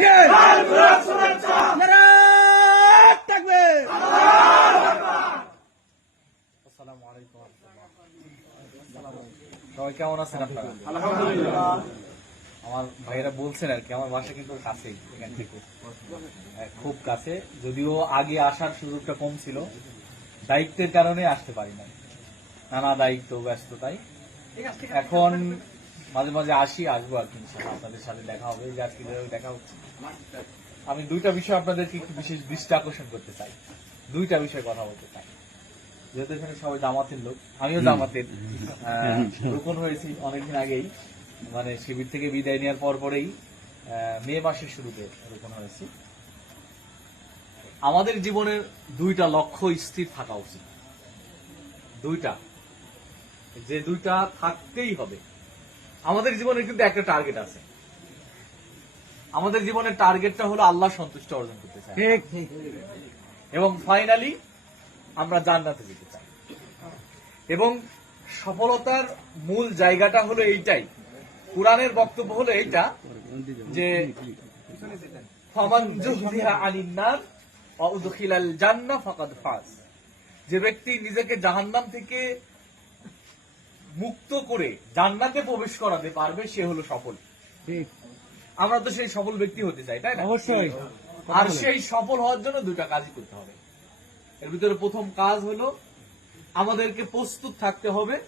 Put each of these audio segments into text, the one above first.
থেকে থাকবে। সবাই কেমন আছেন আপনারা? আমার ভাইয়েরা বলছেন আর কি, আমার বাসা কিন্তু কাছেই এখান থেকে। খুব কাছে। যদিও আগে আসার সুযোগটা কম ছিল। দায়িত্বের কারণে আসতে পারি না নানা দায়িত্ব ব্যস্ততাই এখন মাঝে মাঝে আসি আসব আর কি আপনাদের সাথে দেখা হবে যে আজকে দেখা হচ্ছে। আমি দুইটা বিষয় আপনাদেরকে একটু বিশেষ দৃষ্টি আকর্ষণ করতে চাই। দুইটা বিষয়ে কথা বলতে চাই। যেহেতু এখানে সবাই জামাতের লোক আমিও জামাতের আহ, রোপণ হয়েছি অনেকদিন আগেই। মানে শিবির থেকে বিদায় নেওয়ার পর পরেই মে মাসের শুরুতে রোপণ হয়েছি। আমাদের জীবনের দুইটা লক্ষ্য স্থির থাকা উচিত। দুইটা। যে দুইটা থাকতেই হবে আমাদের জীবনের কিন্তু একটা টার্গেট আছে। আমাদের জীবনের টার্গেটটা হলো আল্লাহ সন্তুষ্ট অর্জন করতে চাই এবং ফাইনালি আমরা জান্নাতে যেতে চাই। এবং সফলতার মূল জায়গাটা হলো এইটাই। কোরআনের বক্তব্য হলো এইটা যে যে ব্যক্তি নিজেকে জাহান্নাম থেকে মুক্ত করে জান্নাতে প্রবেশ করাতে পারবে সে হলো সফল। আমরা তো সেই সফল ব্যক্তি হতে চাই তাই না? অবশ্যই। আর সেই সফল হওয়ার জন্য দুটা কাজই করতে হবে। এর ভিতরে প্রথম কাজ হলো আমাদেরকে প্রস্তুত থাকতে হবে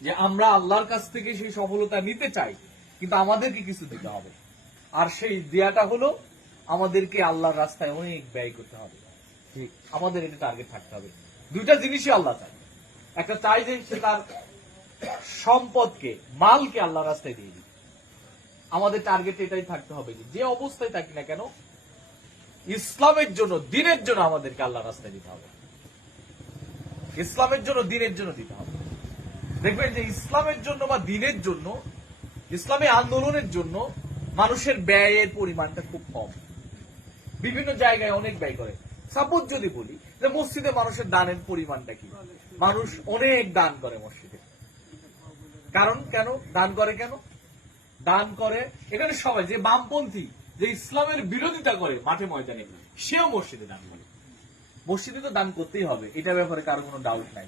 যে আমরা আল্লাহর কাছ থেকে সেই সফলতা নিতে চাই কিন্তু আমাদেরকে কিছু দিতে হবে। আর সেই দেয়াটা হলো আমাদেরকে আল্লাহর রাস্তায় অনেক ব্যয় করতে হবে। ঠিক। আমাদের এটা টার্গেট থাকতে হবে। দুইটা জিনিসই আল্লাহ চাই একটা চাই যে সে তার সম্পদকে, মালকে আল্লাহর রাস্তায় দিয়ে দিবে আমাদের টার্গেট এটাই থাকতে হবে যে অবস্থায় থাকি না কেন, ইসলামের জন্য, দিনের জন্য আমাদেরকে আল্লাহ রাস্তায় দিতে হবে। ইসলামের জন্য, দিনের জন্য দিতে হবে। দেখবেন যে ইসলামের জন্য বা দিনের জন্য, ইসলামী আন্দোলনের জন্য মানুষের ব্যয়ের পরিমাণটা খুব কম। বিভিন্ন জায়গায় অনেক ব্যয় করে। সাপোজ যদি বলি যে মসজিদে মানুষের দানের পরিমাণটা কি? মানুষ অনেক দান করে মসজিদে। কারণ কেন? দান করে কেন? দান করে এখানে সবাই, যে বামপন্থী, যে ইসলামের বিরোধিতা করে মাঠে ময়দানে, সেও মসজিদে দান করে। মসজিদে তো দান করতেই হবে, এটা ব্যাপারে কারও কোনো ডাউট নাই।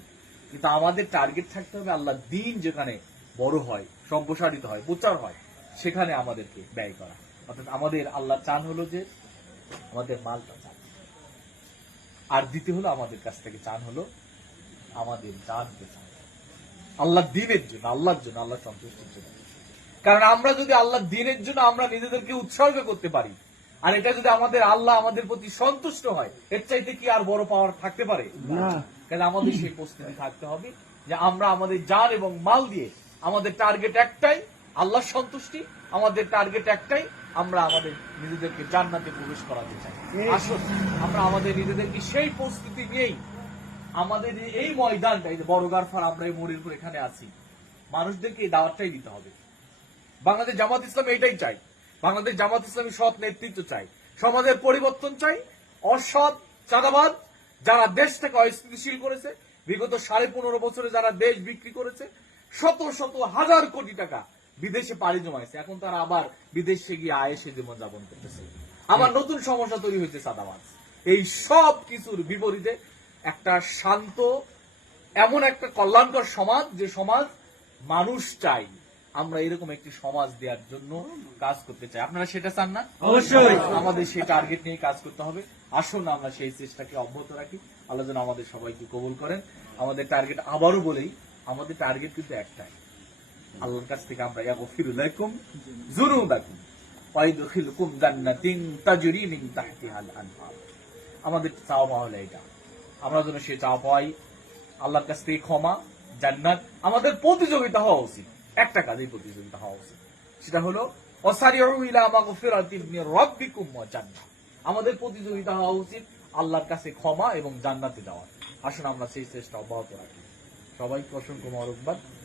কিন্তু আমাদের টার্গেট থাকতে হবে আল্লাহ দিন যেখানে বড় হয়, সম্প্রসারিত হয়, প্রচার হয়, সেখানে আমাদেরকে ব্যয় করা। অর্থাৎ আমাদের আল্লাহ চান হলো যে, আমাদের মালটা চান। আর দিতে হলো আমাদের কাছ থেকে চান হলো আমাদের জানকে চান। আল্লাহ দিনের জন্য আল্লাহর জন্য আল্লাহ সন্তুষ্টির জন্য। কারণ আমরা যদি আল্লাহ দিনের জন্য আমরা নিজেদেরকে উৎসর্গ করতে পারি আর এটা যদি আমাদের আল্লাহ আমাদের প্রতি সন্তুষ্ট হয় এর চাইতে কি আর বড় পাওয়ার থাকতে পারে। তাহলে আমাদের সেই প্রস্তুতি থাকতে হবে যে আমরা আমাদের জান এবং মাল দিয়ে আমাদের টার্গেট একটাই আল্লাহ সন্তুষ্টি আমাদের টার্গেট একটাই আমরা আমাদের নিজেদেরকে জান্নাতে প্রবেশ করাতে চাই। আসুন আমরা আমাদের নিজেদেরকে সেই প্রস্তুতি নিয়েই আমাদের এই- ময়দানটা এই যে বড় গারফার আমরা এই মোড়ের উপর এখানে আছি। মানুষদেরকে এই দাওয়াতটাই দিতে হবে। বাংলাদেশ জামাত ইসলাম এটাই চাই। বাংলাদেশ জামাত ইসলামী সৎ নেতৃত্ব চাই। সমাজের পরিবর্তন চাই। অসৎ চাঁদাবাদ যারা দেশটাকে অস্থিতিশীল করেছে বিগত সাড়ে পনেরো বছরে যারা দেশ বিক্রি করেছে শত শত হাজার কোটি টাকা বিদেশে পাড়ি জমাইছে। এখন তারা আবার বিদেশে গিয়ে আয়েসে জীবন যাপন করতেছে। আবার নতুন সমস্যা তৈরি হয়েছে চাঁদাবাজ এই সব কিছুর বিপরীতে একটা শান্ত এমন একটা কল্যাণকর সমাজ যে সমাজ মানুষ চাই। আমরা এরকম একটি সমাজ দেওয়ার জন্য কাজ করতে চাই। আপনারা সেটা চান না? অবশ্যই। আমাদের সেই টার্গেট নিয়ে কাজ করতে হবে। আসুন আমরা সেই চেষ্টাকে অব্যাহত রাখি। আল্লাহ যেন আমাদের সবাইকে কবুল করেন। আমাদের টার্গেট আবারও বলেই আমাদের টার্গেট কিন্তু একটাই। আল্লাহর কাছ থেকে আমরা ইয়াগফিরুলাকুম যুনুবাকুম ওয়া ইদখিলুকুম জান্নাতিন তাজরি মিন তাহতিহাল আনহার আমাদের চাওয়া হলো এটা। আমরা যেন সে চাওয়া পাই, আল্লাহর কাছ থেকে ক্ষমা, জান্নাত, আমাদের প্রতিযোগিতা হওয়া উচিত। একটা কাজেই প্রতিযোগিতা হওয়া উচিত। সেটা হলো অসারিউ ইলা মাগফিরাতিন মির রাব্বিকুম ওয়া জান্নাহ। আমাদের প্রতিযোগিতা হওয়া উচিত আল্লাহর কাছে ক্ষমা এবং জান্নাতে যাওয়া। আসুন আমরা সেই চেষ্টা অব্যাহত রাখি। সবাইকে অসংখ্য মরকবাদ